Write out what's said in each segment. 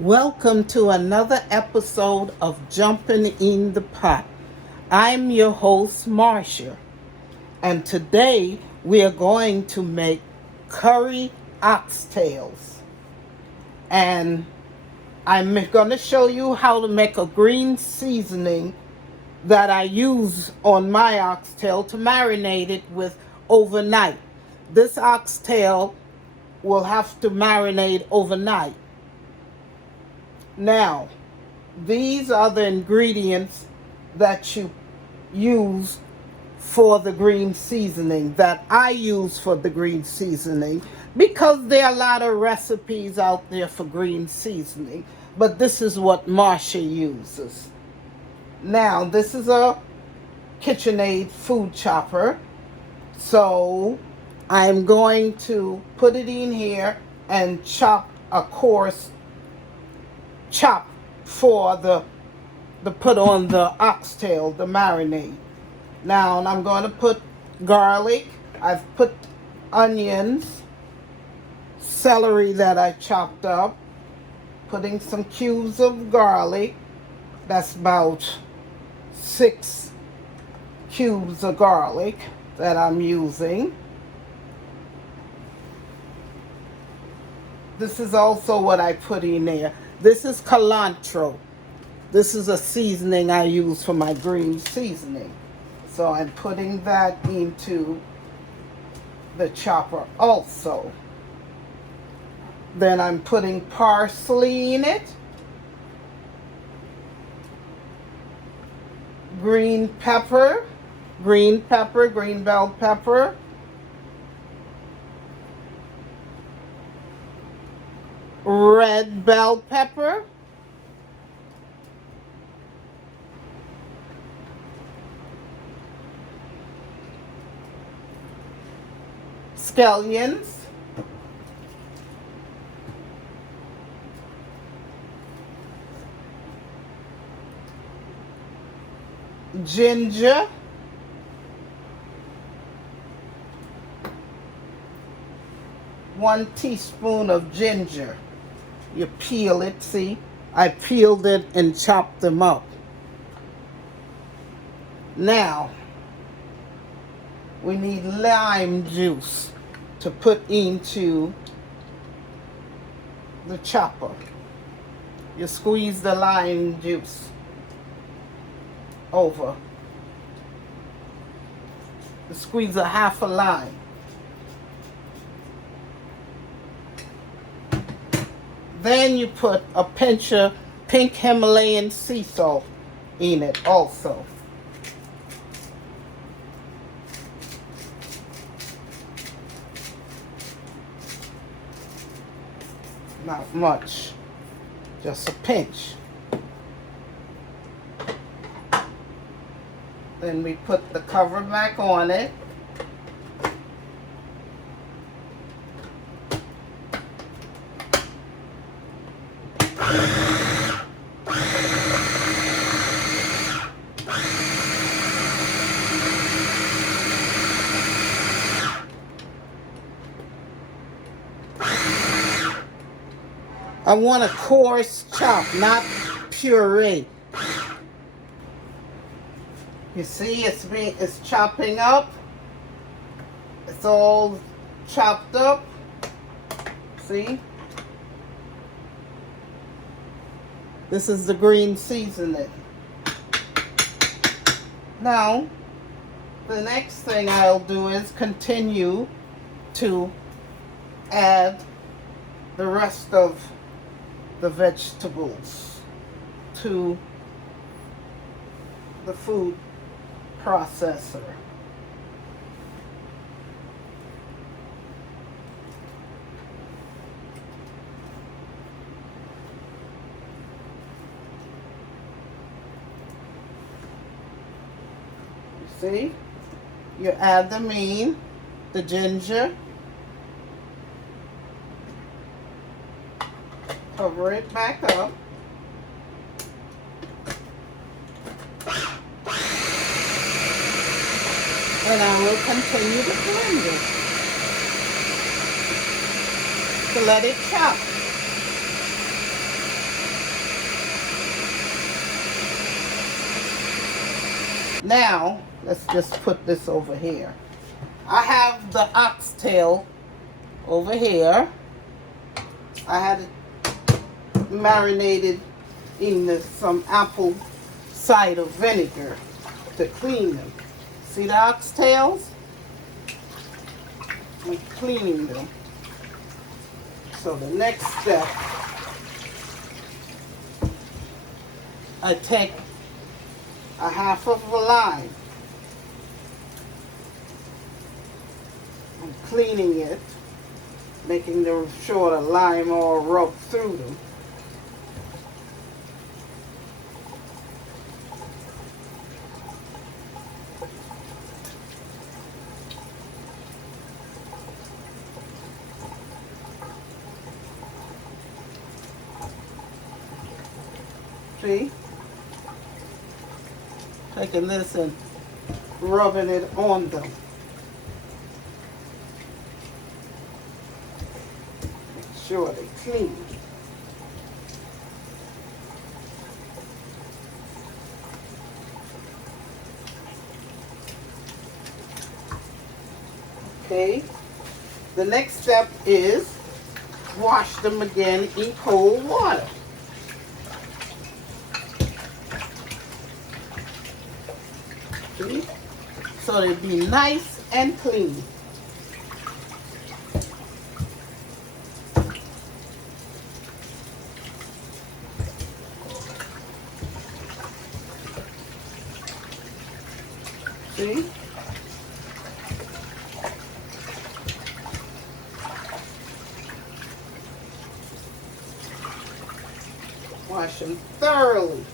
Welcome to another episode of Jumpin' in the Pot. I'm your host, Marcia, and today we are going to make curry oxtails. And I'm going to show you how to make a green seasoning that I use on my oxtail to marinate it with overnight. This oxtail will have to marinate overnight. Now, these are the ingredients that you use for the green seasoning, that I use for the green seasoning, because there are a lot of recipes out there for green seasoning, but this is what Marcia uses. Now, this is a KitchenAid food chopper, so I'm going to put it in here and chop a coarse chop for the put on the oxtail, the marinade. Now I'm going to put garlic. I've put onions, celery that I chopped up, putting some cloves of garlic. That's about 6 cubes of garlic that I'm using. This is also what I put in there. This is cilantro. This is a seasoning I use for my green seasoning. So I'm putting that into the chopper also. Then I'm putting parsley in it. Green bell pepper. Red bell pepper, scallions, ginger, one teaspoon of ginger. You peel it, see? I peeled it and chopped them up. Now, we need lime juice to put into the chopper. You squeeze the lime juice over. You squeeze a half a lime. Then you put a pinch of pink Himalayan sea salt in it also. Not much, just a pinch. Then we put the cover back on it. I want a coarse chop, not puree. You see, it's chopping up. It's all chopped up. See? This is the green seasoning. Now, the next thing I'll do is continue to add the rest of the vegetables to the food processor. You see? You add them in, the ginger. Cover it back up. And I will continue to blend it to let it chop. Now, let's just put this over here. I have the oxtail over here. I had it marinated in some apple cider vinegar to clean them. See the oxtails? I'm cleaning them. So the next step, I take a half of a lime. I'm cleaning it, making sure the lime all rubbed through them. See? Taking this and rubbing it on them. Make sure they're clean. Okay. The next step is wash them again in cold water. See? So they be nice and clean. See? Wash them thoroughly.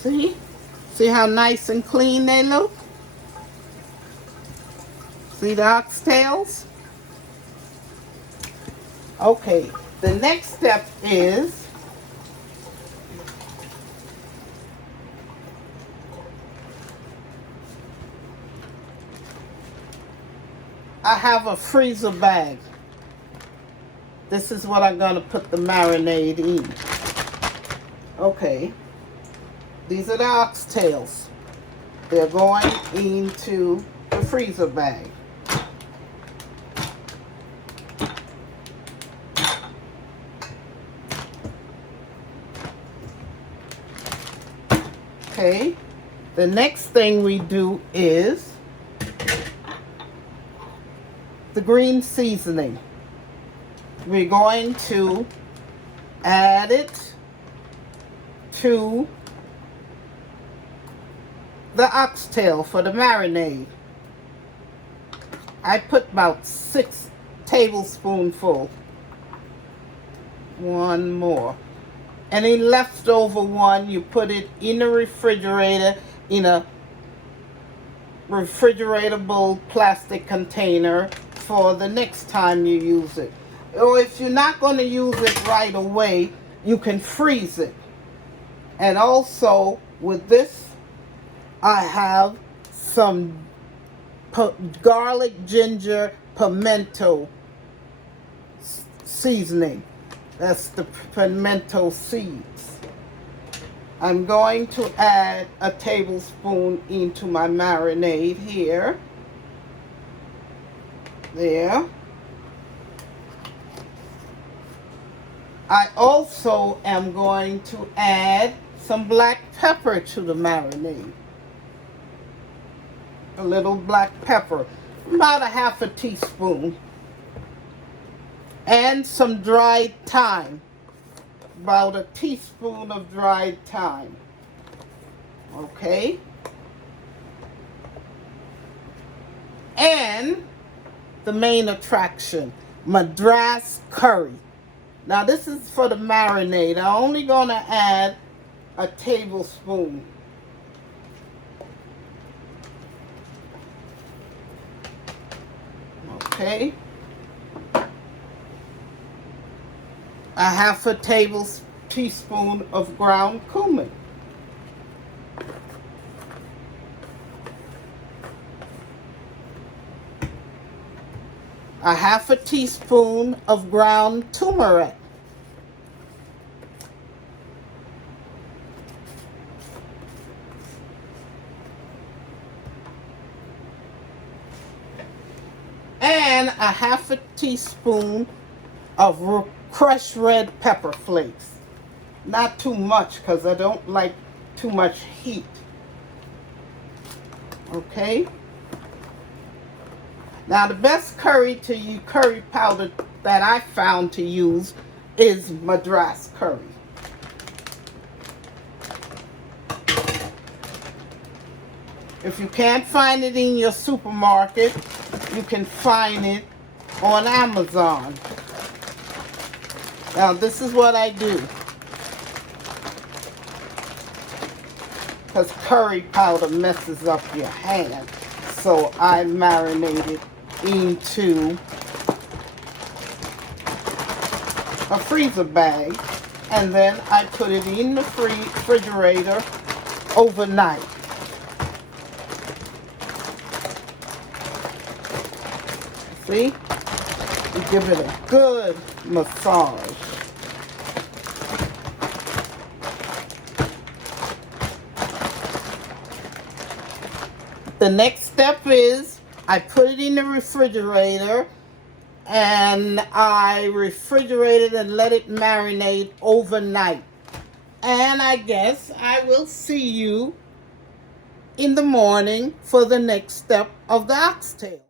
See? See how nice and clean they look? See the oxtails? Okay, the next step is I have a freezer bag. This is what I'm going to put the marinade in. Okay. These are the oxtails. They're going into the freezer bag. Okay. The next thing we do is the green seasoning. We're going to add it to the oxtail for the marinade. I put about 6 tablespoonfuls. One more. Any leftover one, you put it in the refrigerator in a refrigeratable plastic container for the next time you use it. Or if you're not going to use it right away, you can freeze it. And also with this, I have some garlic, ginger, pimento seasoning. That's the pimento seeds. I'm going to add a tablespoon into my marinade here. There. I also am going to add some black pepper to the marinade. A little black pepper, about a half a teaspoon. And some dried thyme, about a teaspoon of dried thyme. Okay? And the main attraction, Madras curry. Now this is for the marinade. I'm only going to add a tablespoon. Okay. A half a teaspoon of ground cumin. A half a teaspoon of ground turmeric. and a half a teaspoon of crushed red pepper flakes. Not too much because I don't like too much heat. Okay. Now the best curry powder that I found to use is Madras curry. If you can't find it in your supermarket, you can find it on Amazon. Now this is what I do. Because curry powder messes up your hand. So I marinate it into a freezer bag. And then I put it in the refrigerator overnight. See? You give it a good massage. The next step is I put it in the refrigerator and I refrigerate it and let it marinate overnight. And I guess I will see you in the morning for the next step of the oxtail.